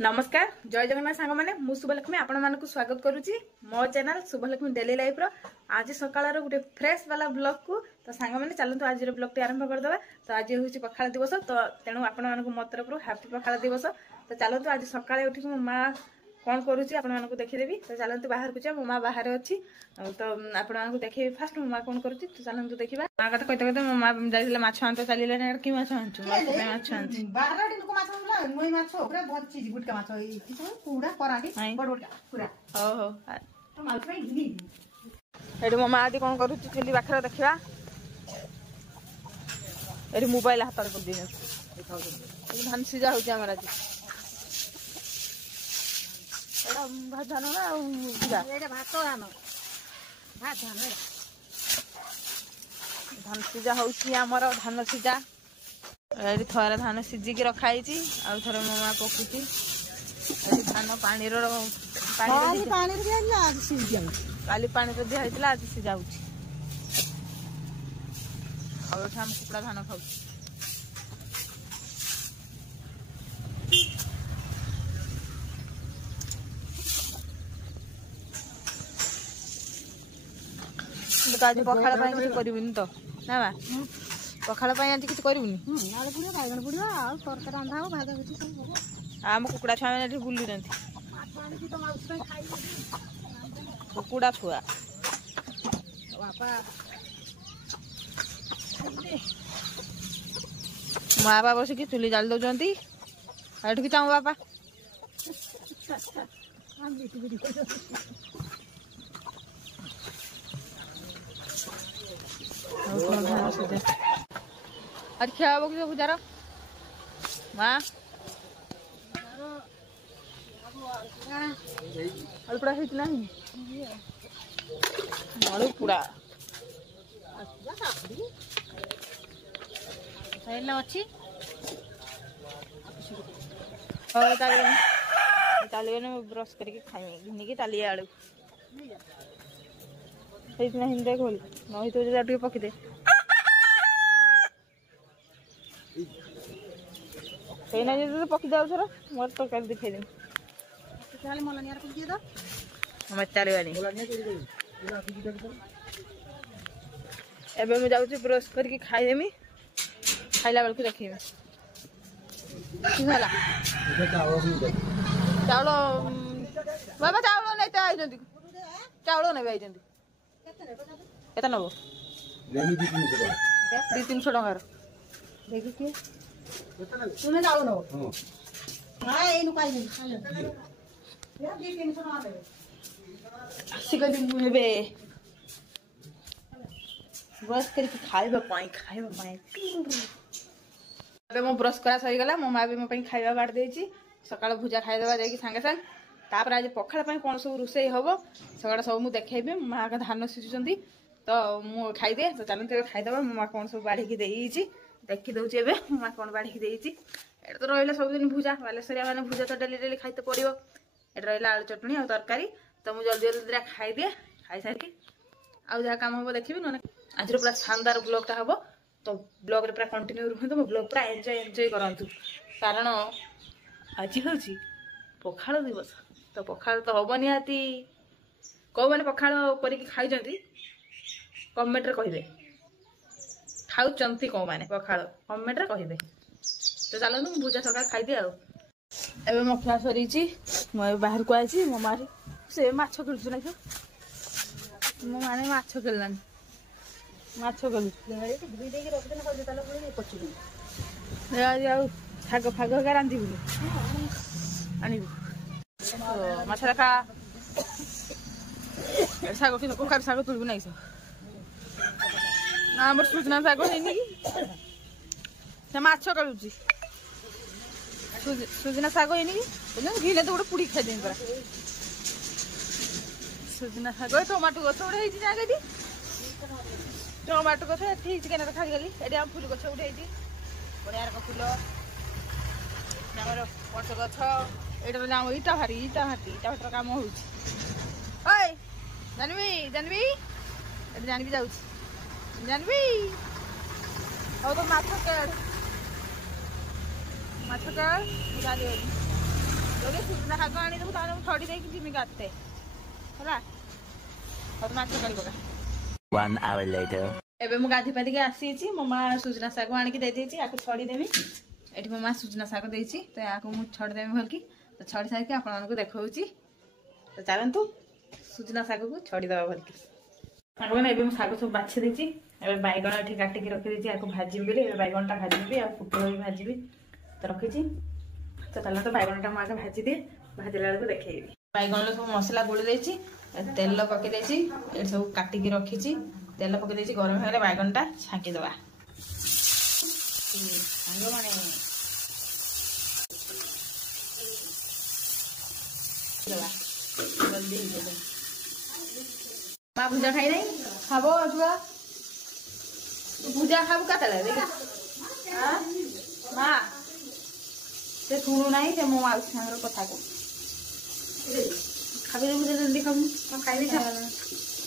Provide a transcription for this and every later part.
नमस्कार जय जगन्नाथ सांग मैंने मु शुभलक्ष्मी आपण मानक स्वागत करुच्ची मो चैनल शुभलक्ष्मी डेली लाइफ रो आज सकाळ गोटे फ्रेश वाला ब्लॉग को तो सांग मैंने चलतु आज ब्लॉग टी आरंभ करदे। तो आज हूँ पखाल दिवस तो तेणु आपण मानक मो तरफ हैप्पी पखाल दिवस। तो चलतु आज सकाळे उठी मो माँ कौन करुच्ची आपण मानक देखीदेवी। तो चलतु बाहर को मो माँ बाहर अच्छी तो आपण मानक देखी फास्ट मो माँ कौन करुच्ची। तो चलतु देखा माँ कथा कहते कहते मो माँ जाइले माछ आनते चलिले कि माछ आनछु माछ आनछि नई माछ पूरा बहुत चीज गुटका माछ पूरा पराठी बड़ पूरा हो तो माछ पे घिनी एडी मो माँ आदि कौन करुच्ची चुली पाखरे देखिबा। एडी मोबाइल हाथ कर दी धान सीजा होची हमर आज एडा भात धान ना बुझा एडा भात धान धान सीजा होची हमर धान सीजा एडी थोड़ा धान सिजिकी रखाई आ थोड़ा मो माँ पकुची धान पानी काली पानी तो दिया होता आज सीजा हम कुकड़ा धान खाऊ आज पखाड़ कर तो ना पखाड़ आज किसी करबुनी आलू पुड़िया बैगन पुड़िया आ तरकारी रंधा हो भाजा भुजी सब आम कुकुड़ा छुआ मैंने बुलू कुकुड़ा छुआ माँ बापा बसिकी चुली जाली दौरान कि चाहूँ बापा आज खेल हम कि पूजार माँ अलपुड़ा होती अलपुड़ा अच्छी चलिए ब्रश करके खाई घिनिकी चलिए आलू हिंदी खोल नही तो पकईदे ना जो पकी जाऊ थर मोर तरकारी दिखाई दे एबे मैं जाऊँ ब्रश करके खाईदेमी खाइला बेलू देखी चाउल बाबा चाउल नहीं चाउल नहीं आई केते नब 200-300 टकर देखिए तुम्हें जाओ नो हां एनु काई नहीं या 200-300 टका देबे सिक दिन मुबे ब्रश करके खाइबा पाई अबे मो ब्रश करा सही गला मो माँ भी मो पई खाइबा काट देछि सकाळ भुजा खाइ देबा जाई संगे संग तापर आज पखाड़ पई कोन सब रुसई हबो सगडा सब मु देखेबे माँ का धान सिजुचंती तो मु खाइ दे तो चलते खाइ देबा मो माँ कोन सब बाढ़ी की देइछि देखी दउछि एबे मो माँ कोन बाढ़ी की देइछि एटा तो रहले सब दिन भुजा बालेश्वरिया माने भुजा तो डेली डेली खाइते पड़िबो एटा रहला आलू चटनी और तरकारी तो मु जल्दी जल्दी खाइ दे खाइ सारी आ जा काम हबो देखिबे न आज पूरा शानदार ब्लॉग टा हबो तो ब्लॉग रे पूरा कंटिन्यू रहतो मो ब्लॉग पूरा एंजॉय करंतु कारण आज होची पखाळ दिवस तो पखाळ तो हबो निहाती को माने पखाळ करिक खाइ जंती कमेंट रे कहिबे खाउचंती को माने पखाळ कमेंट रे कहिबे। तो चलनु भुजा सरकार खाइ दे आ एबे मो क्लास सरीची मो बाहर को आइची मो मारी से माछ खेलछु ना मो माने माछ खेललानी माछ खेलु धुई देके रख देना कर देता पुड़ी पच्ची आज आउ थाग फाग का रांधी बुली आनी माछ रखा साग कि कोकार साग तुलबु नाइस हमर सूचना साग हेनी कि से माछ कलुची सुजना साग हेनी कि घिले तो गोटे पुड़ी खाइ देन परा सुजना साग टमाटो गछ उड़े हेची ना गदी टमाटो गछ ठीक केना खाइ गली एडी हम फूल गछ उड़े हेची बड़ियार का फूल हमर पट गछ एटा नाम इटा भाटी काम होउची ओय जानवी एटा जानवी जाउची जानवी हो तो माछ काढ जाली ଯଦି ସୁଜନା ଶାଗ ଆଣିଦେବୁ ତାହେଲେ ମୁଁ ଛଡ଼ି ଦେଇକି ଯିମି ଗାତେ ହେଲା। ହଉ ମାଛ କାଢ଼ି ପକା। 1 hour later. ଏବେ ମୁଁ ଗାଧି ପାଧିକି ଆସିଛି। ମୋ ମା ସୁଜନା ଶାଗ ଆଣିକି ଦେଇଦେଇଛି, ଆକୁ ଛଡ଼ିଦେବି। ଏଠି ମୋ ମା ସୁଜନା ଶାଗ ଦେଇଛି, ତ ୟାକୁ ମୁଁ ଛଡ଼ିଦେବି ଭଲକି। ତ ଛଡ଼ି ସାରିକି ଆପଣମାନଙ୍କୁ ଦେଖାଉଛି। ତ ଚାଲନ୍ତୁ ସୁଜନା ଶାଗକୁ ଛଡ଼ିଦେବା ଭଲକି। ସାଙ୍ଗମାନେ ଏବେ ମୁଁ ଶାଗ ସବୁ ବାଛି ଦେଇଛି। ଏବେ ବାଇଗଣ ଏଠି କାଟିକି ରଖିଦେଇଛି, ୟାକୁ ଭାଜିବି ବୋଲି। ଏବେ ବାଇଗଣଟା ଭାଜିବି, ଆଉ ପୋଟଳ ବି ଭାଜିବି ତ ରଖିଛି। ତ ଚାଲନ୍ତୁ ବାଇଗଣଟା ମୁଁ ଆଗେ ଭାଜିଦିଏ, ଭାଜିଲା ବେଳକୁ ଦେଖେଇବି। ବାଇଗଣରେ ସବୁ ମସଲା ଗୋଳି ଦେଇଛି, ତେଲ ପକେଇ ଦେଇଛି, ଏଠି ସବୁ କାଟିକି ରଖିଛି। ତେଲ ପକେଇ ଦେଇଛି, ଗରମ ହେଇଗଲେ ବାଇଗଣଟା ଛାଙ୍କିଦେବା। ସାଙ୍ଗମାନେ ଜଲ୍ଦି ହେଇଯିବ। ମା ଭୁଜା ଖାଇ ନାହିଁ ଖାବ ଛୁଆ, ଭୁଜା ଖାବୁ କେତେବେଳେ ଦେଖ ମା ସେ ଶୁଣୁ ନାହିଁ, ସେ ମୋ ମାଉସୀ ସାଙ୍ଗର କଥା କହୁ ଖାବି ଭୁଜା ଜଲ୍ଦି ଖାବୁ। ଖାଇବି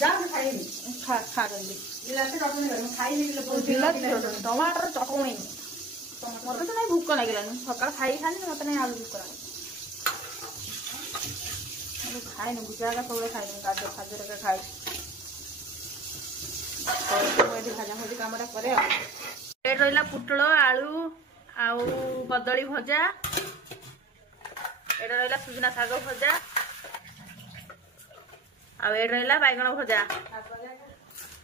ଯା ଖାଇବି ଖା ଜଲ୍ଦି। ଟମାଟର ଚଟଣି ମତେ ତ ନାଇଁ ଭୋକ ଲାଗିଲାନି, ସକାଳ ଖାଇଥାନ୍ତି ମତେ ନାଇଁ ଆଳୁ ଭୋକ ଲାଗେ। ଖାଇନି ଭୁଜା ଏକା ସବୁବେଳେ ଖାଇନି, ଗାଜର ଖାଜର ଖାଏ। ଏଠି ଭାଜାଭଜି କାମଟା କରେ ଆଉ। ଏଠି ରହିଲା ପୋଟଳ ଆଳୁ ଆଉ କଦଳୀ ଭଜା। ଏଠି ରହିଲା ସୁଜନା ଶାଗ ଭଜା, ଆଉ ଏଠି ରହିଲା ବାଇଗଣ ଭଜା,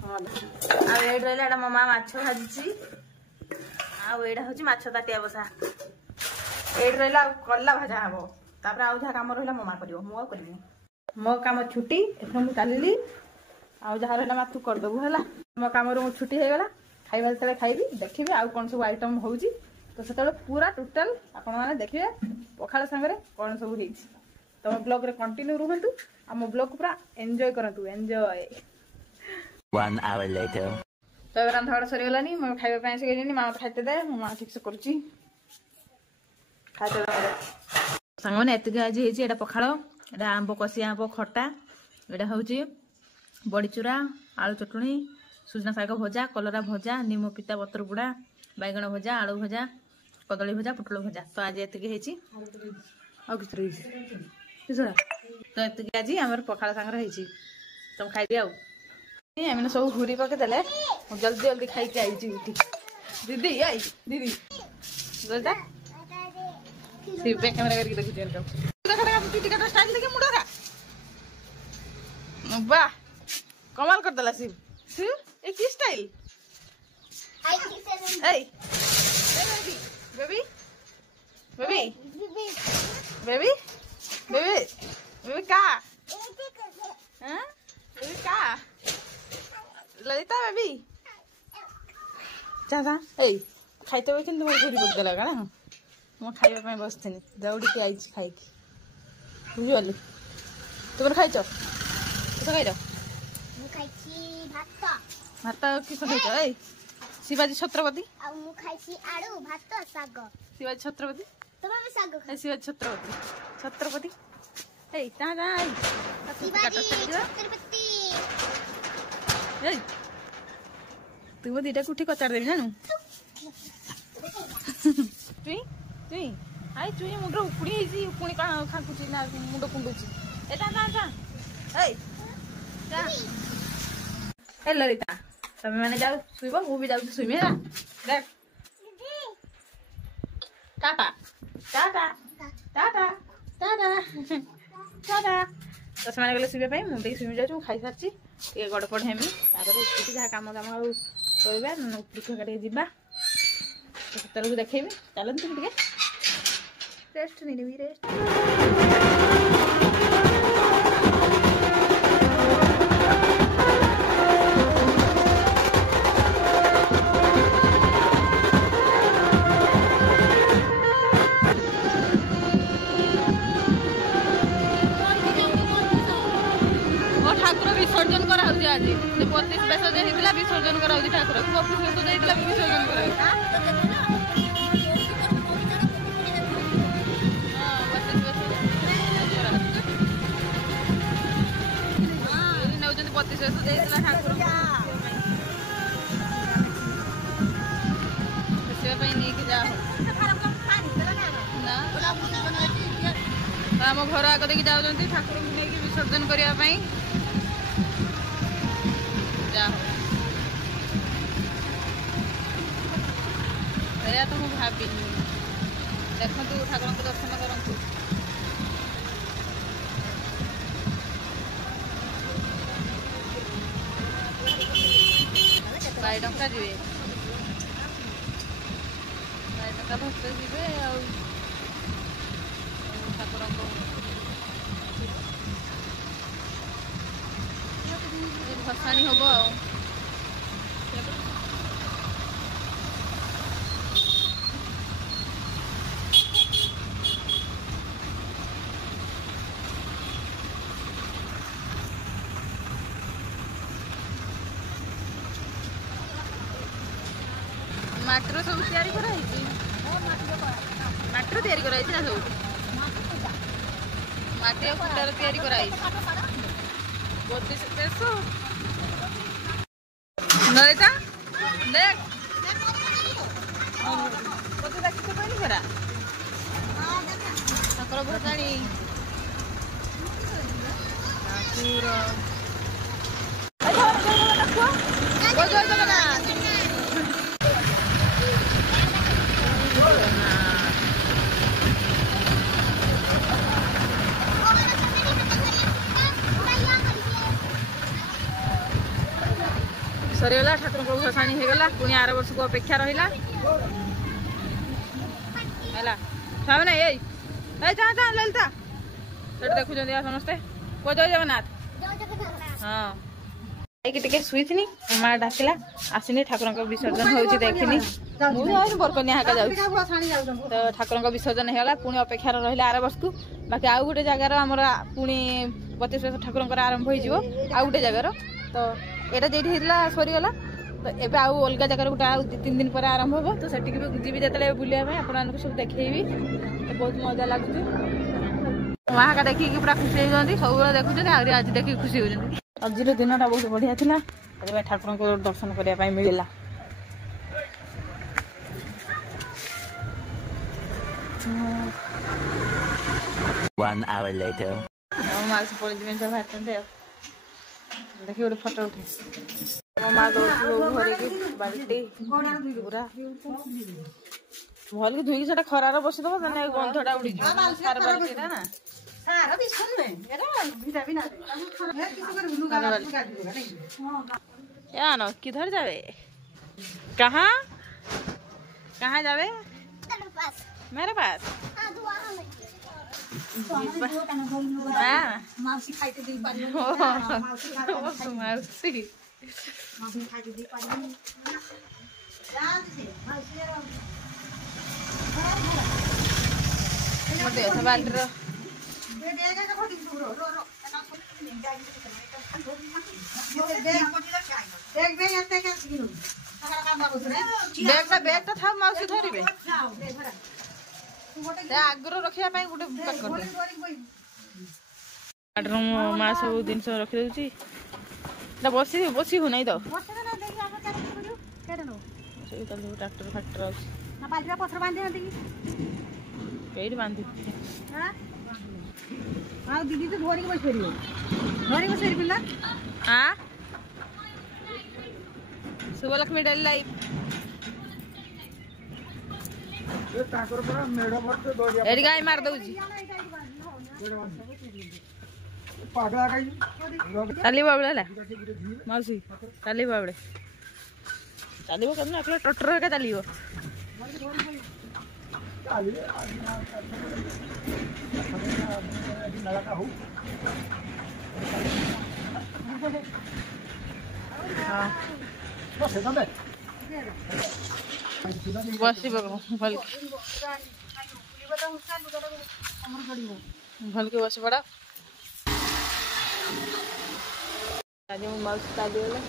ଆଉ ଏଠି ରହିଲା ଏଇଟା ମୋ ମା ମାଛ ଭାଜିଛି, ଆଉ ଏଇଟା ହଉଛି ମାଛ ତାଟିଆ ବସା। ଏଇଠି ରହିଲା ଆଉ କଲରା ଭଜା ହବ। ତାପରେ ଆଉ ଯାହା କାମ ରହିଲା ମୋ ମା କରିବ, ମୁଁ ଆଉ କରିବି। ମୋ କାମ ଛୁଟି, ଏଥର ମୁଁ ଚାଲିଲି। ଆଉ ଯାହା ରହିଲା ମା ତୁ କରିଦେବୁ ହେଲା। ମୋ କାମରୁ ମୁଁ ଛୁଟି ହେଇଗଲା। ଖାଇବା ଯେତେବେଳେ ଖାଇବି ଦେଖିବି ଆଉ କ'ଣ ସବୁ ଆଇଟମ୍ ହେଉଛି। ତ ସେତେବେଳେ ପୁରା ଟୋଟାଲ ଆପଣମାନେ ଦେଖିବେ ପଖାଳ ସାଙ୍ଗରେ କ'ଣ ସବୁ ହେଇଛି। ତ ମୋ ବ୍ଲଗ୍ରେ କଣ୍ଟିନ୍ୟୁ ରୁହନ୍ତୁ, ଆଉ ମୋ ବ୍ଲଗ୍କୁ ପୁରା ଏନ୍ଜୟ କରନ୍ତୁ, ଏନ୍ଜୟ। 1 hour later. ତ ଏବେ ରାନ୍ଧବାଢ଼ା ସରିଗଲାନି, ମୁଁ ଖାଇବା ପାଇଁ ଆସିଗଲିନି। ମା ମତେ ଖାଇତେ ଦେ, ମୋ ମା ଠିକ୍ସେ କରୁଛି ଖାଇତେ ଦେ। ସାଙ୍ଗମାନେ ଏତିକି ଆଜି ହେଇଛି। ଏଇଟା ପଖାଳ, ଏଇଟା ଆମ୍ବ କଷିଆ ଆମ୍ବ ଖଟା, ଏଇଟା ହେଉଛି ବଡ଼ିଚୁରା, ଆଳୁ ଚଟଣି, ସୁଜନା ଶାଗ ଭଜା, କଲରା ଭଜା, ନିମ ପିତା ପତ୍ର ବୁଡ଼ା, ବାଇଗଣ ଭଜା, ଆଳୁ ଭଜା, କଦଳୀ ଭଜା, ପୋଟଳ ଭଜା। ତ ଆଜି ଏତିକି ହେଇଛି, ଆଉ କିଛି ରହିଛି ତ ଏତିକି ଆଜି ଆମର ପଖାଳ ସାଙ୍ଗରେ ହେଇଛି। ତମ ଖାଇଦିଅ ଆଉ। ଏମାନେ ସବୁ ହୁରି ପକେଇଦେଲେ, ମୁଁ ଜଲ୍ଦି ଜଲ୍ଦି ଖାଇକି ଆଇଛି ଉଠି। ଦିଦି ଆଇ ଦିଦି କ୍ୟାମେରା କରିକି ଦେଖୁଛି। वाह कमाल कर देला शिव। शिव ये की स्टाइल? ए baby baby baby baby baby का हां बेबी का ललिता बेबी चाचा ए खाइते हुए किंतु मोर घुरी पक देला का ना मो खाइबा ପାଇଁ ବସିथिनी ଦଉଡ଼ି କି ଆଇଛି ଖାଇକି ବୁଝିଗଲି। ତୁମର ଖାଇଛ किस खाइल? भात किस खाइछ? ए शिवाजी छत्रपति आलू भात साग शिवाजी छत्रपति तुम्हें साग शिवाजी छत्रपति छत्रपति ए ता जा शिवाजी छत्रपति ए तू वो दीटा कुठी कचार देबी जानू तुई तुई आई तुई मुंड उपुणी हेजी उपुणी का खाकुची ना मुंड कुंडुची ए ता ता ता ए ललिता तमें मैंने जाओ शुभ मु भी जाऊँ शुमी है देख टाटा टाटा टाटा टाटा टाटा तो से गले शुवा मुझे शुमी जाऊँ खाई सारी टे गड़पड़ हेमी जहाँ कम कम करवा उपरी जावा तो देखेबी चलते रेस्ट नहीं रेस्ट विसर्जन करा आज 25 बेस विसर्जन करा ठाकुर 25 बेस विसर्जन करा नौ 25 बेस ठाकुर नहीं जा आम घर आग देखिए जाऊँगी ठाकुर को नहीं विसर्जन करने या तो मुझे भावी देखु ठाकुर को दर्शन करूँ बाई टंका जी बाई टंका भक्त जी ठाकुर भसाणी हम आ माटर सब तैयारी कराई माटर तैयारी कराई ना सब माटी और कुटार तैयारी कराई 32 पेसो नरेता देख कत देखि तो पानी करा ठाकुर भसाणी ठाकुर जय जगन्नाथ सरीगला ठाकुर को भसाणी होगला पुणी आर वर्ष को अपेक्षा रहा छुआ ना ये ललिता से देखुं समस्ते को जय जगन्नाथ हाँ टे शुई माँ डाकिला आसनी ठाकुर विसर्जन हो देखनी बरकनिया हाका तो ठाकुर विसर्जन होगा पुणी अपेक्षा रहा आर वर्ष को बाकी आउ गोटे जगार आमर पुणी 32 वर्ष ठाकुर आरंभ हो गोटे जगार तो यहाँ जेटा सरीगला तो एबे आउ अलग जगह गोटे आउ 2-3 दिन पर आरंभ हो तो सेटिक भी जीवी जो बुलाया आप सब देखी तो बहुत मजा लगुच वहाँ का देखिए पूरा खुशी होती सब देखुं आज देखिए खुशी होती आज दिनटा बहुत बढ़िया था ठाकुर को दर्शन करने मिलला 1 hour later. मार्क्स पड़ी सब बाहर देखिए गोटे फटो उठे माँ घर की बाल्टी पूरा भल की धुई से खरार बसीदब गंधटा उड़ी सार बाल्टी ना क्या नो किधर जावे कहाँ कहाँ जावे मेरे पास मौसी खाइते दी पानी मौसी खाइते दी पानी बाल्टी बैग था मौसी धरवे आगर रखा गोटे माँ सब जिन रखी दे बस बस हो नहीं तो ट्राक्टर फाक्टर पथर बांधे कई बांधी दीदी तो धोरी बस धोरी बस पिला हाँ शुभलक्ष्मी डेली लाइफ गाय मार दौची चल बाबड़े मौसी चल बाबड़े चलो कम टटर का चलो बस भल भल के बस पड़ा आज मो मौसी चलीगले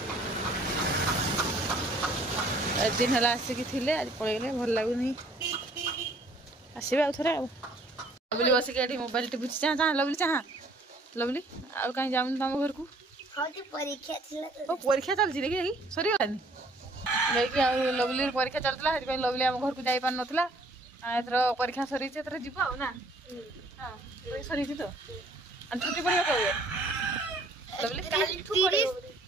दिन है आसिक थे आज पलैगले भल लगुनि आसवे आउ थे लवली बसिक मोबाइल टिपुची चाह चाह लवली चाह लवली आउ कहीं जाऊन तुम घर को परीक्षा चलती देखी सरीगलानी देखिए लवली परीक्षा चलता लवली आम घर को जापार नाला एथर परीक्षा सरी जीव ना हां सरी थी तो अन छुट्टी पड़ियो कबे लवली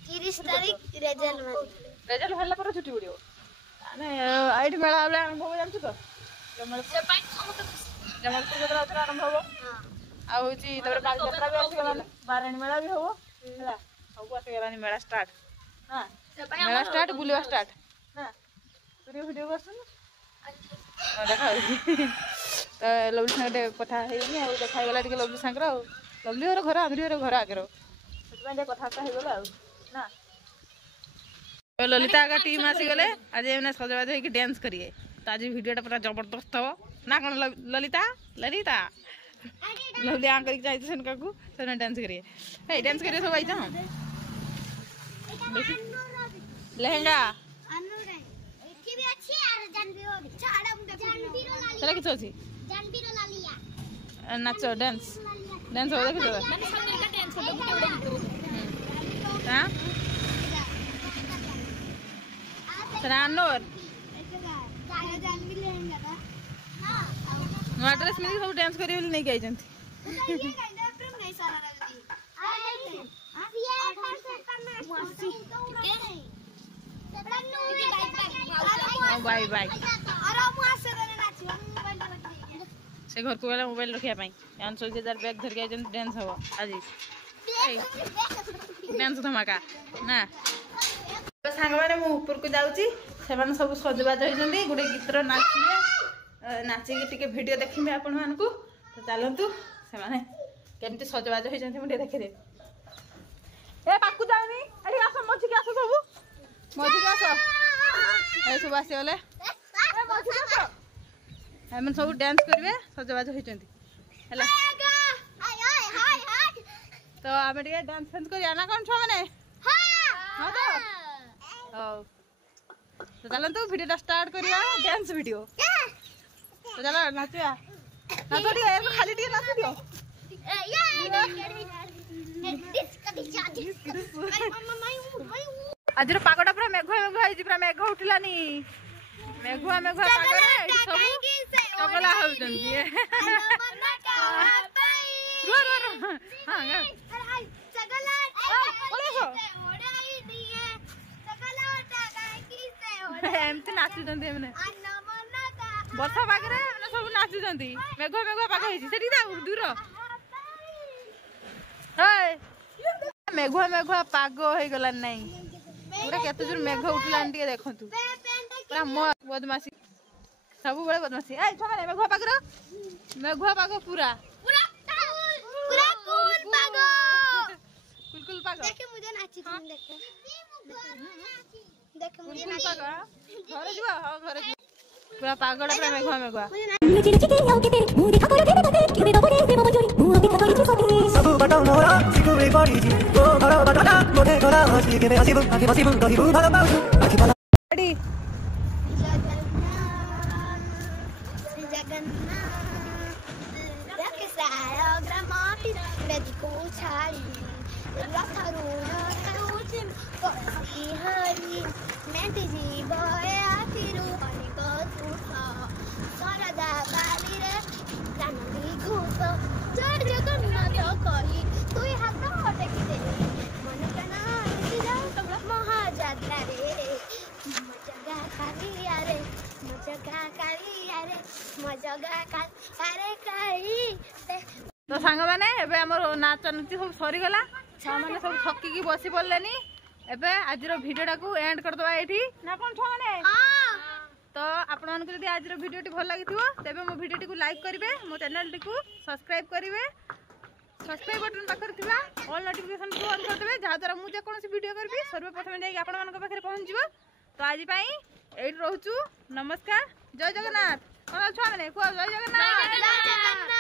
30 तारीख रेजल्ट हल्ला पर छुट्टी पड़ियो माने आइट मेला आबले अनुभव जानछु तो जमल सुभद्रा आरंभ हो आ होची तबरे काल यात्रा भी आसी गलाने बाराणी मेला भी हो हला सब आसी गलानी मेला स्टार्ट हां मेला स्टार्ट बुलवा स्टार्ट हां वीडियो करसन देखा तो लवली संगे कथा हेनी आ देखा गला टिके लवली संगे लवली और घर आमरी और घर आगे से कथा हो गला ना ललिता का टीम आसी गले आज एने सजबाज होके डांस करिए तो आज वीडियोटा पूरा जबरदस्त हो ना कौन ललिता ललिता लवली आ करके जाई सन काकू सने डांस करिए हे डांस करिए सब आइता हम लहंगा एठी भी अच्छी और जानबीरो छाड़ा मुंडा चला किछ अछि जानबीरो लालिया नाचो डांस डांस हो देखो डांस हो हां सरानोर जानबी लहंगा था नुआ ड्रेस में सब डांस करियो नहीं गई जंती ये काइंड ऑफ नहीं सारा रगदी बाय बाय अरे मुआ से नाची मोबाइल से घर को गला मोबाइल रखिया पाई यान सो के जार बैग धर के जन डांस हो आज डांस धमाका ना तो सांग माने मु ऊपर को जाउची सेमान सब सजबाज होइजंदी गुडे गीतर नाचिले नाची के टिके वीडियो देखिबे आपन मान को तो चलंतु से माने केमती सजबाज होइजंदी मुडे देखि दे ए पाकू जाउनी अडी आसो मछि के आसो सब मछि के आसो ए सब आसी गले ए मछि के आसो हम सब डांस करबे सजबाज होइजंदी हला तो आमे टिके डांस फंस करिया ना कोन छ माने हां तो तो चलो तो वीडियो स्टार्ट करिया डांस वीडियो तो चलो नाचिया नाचो दियो यार खाली दियो नाच दियो आज रो पागडा पूरा मेघुआ मेघुआ आइजी पूरा मेघ उठलानी मेघुआ मेघुआ पागडा एठी सब चगला हो जंदी रो रो रो हां गा चगला ओले एमती नाचु जंदी हमने बर्षा पागरे हमने सब नाचु जंदी मेघुआ मेघुआ पाग हेछि सेठी दा दूर हाय मेघुआ मेघुआ पाग होई गला नहीं पूरा केते जोर मेघ उठलान टिके देखंतु पूरा बदमाशी सब बड़े बदमाशी ए छमाने मेघुआ पाग रो मेघुआ पाग पूरा पूरा कूल पागो कुलकुल पाग देखे मुझे नाची तुम देखे देखे मुझे कुलकुल नाची पाग घर जीवा हां घर पूरा पागड़ा पूरा मेघुआ मेघुआ सब बताउन होला सिकुरे बडी जी ओ घर बटाला मोटे छोरा हसी के हसीबु आके बसीबु दहिबु भला पाउ आके भला रेडी जगन्नाथ रख सारा ग्रामाटी बेदिको छाड़ी रखरू नरुचि कोसी हरि मेंटी जीवए आतिरु अनेक तुस सरदा बाली रे जानवी घुस जय जगन्नाथ कही तुई हाथ हटकी दे मन कना इति जाऊ महाजात्रा रे मजगा कालिया रे मजगा कालिया रे मजगा कारे काई तो सांग माने एबे हमर नाच नृत्य सब सरी गला छा माने सब थकी की बसी पड़लेनी एबे आज रो वीडियोटा को एंड कर दवा एठी ना कोन छा माने हां तो आपण मन जदी आज रो वीडियोटी भल लागिथिबो तेबे मो वीडियोटी को लाइक करिवे मो चैनल टी को सब्सक्राइब करिवे सब्सक्राइब बटन पाखर थिबा ऑल नोटिफिकेशन को ऑन कर देबे जहा द्वारा मु जे कोनसी वीडियो करबी सर्वप्रथम जाई आपण मन पाखरे पहुंच जिवो तो आज पई एठी रहउचु नमस्कार जय जगन्नाथ कोन छा माने को जय जगन्नाथ